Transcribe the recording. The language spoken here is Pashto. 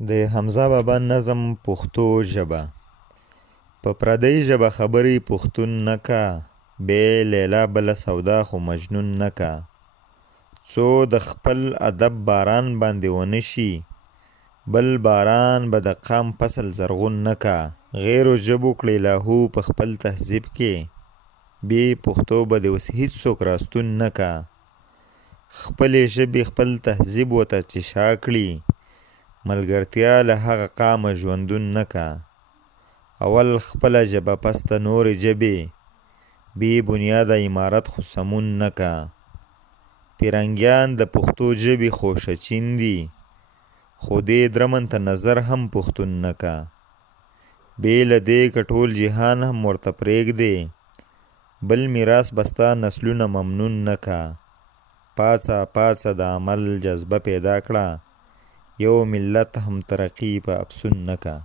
د حمزه بابا نظم پښتو ژبه. په پردۍ ژبه خبرې پښتون نه کا، بې لیلا بله سودا خو مجنون نه کا. څو د خپل ادب باران باندې ونه شي، بل باران به د قام فصل زرغون نه کا. غیرو ژبو کړي لاهو په خپل تهذیب کې، بې پښتو به د اوس هیڅوک راستون نه کا. خپلې ژبې خپل تهذیب ورته چې شا کړي، ملګرتیا له هغه قامه ژوندون نه کا. اول خپله ژبه پس د نورې ژبې، بې بنیاده عمارت خو سمون نه کا. پیرنګیان د پښتو ژبې خوشچین دي، خو دې درمن ته نظر هم پښتون نه کا. بې له دې که ټول جهان هم ورته پرېږدې، بل میراث به ستا نسلونه ممنون نه کا. پاڅه پاڅه د عمل جذبه پیدا کړه، یو ملت هم ترقي په افسون نه کا.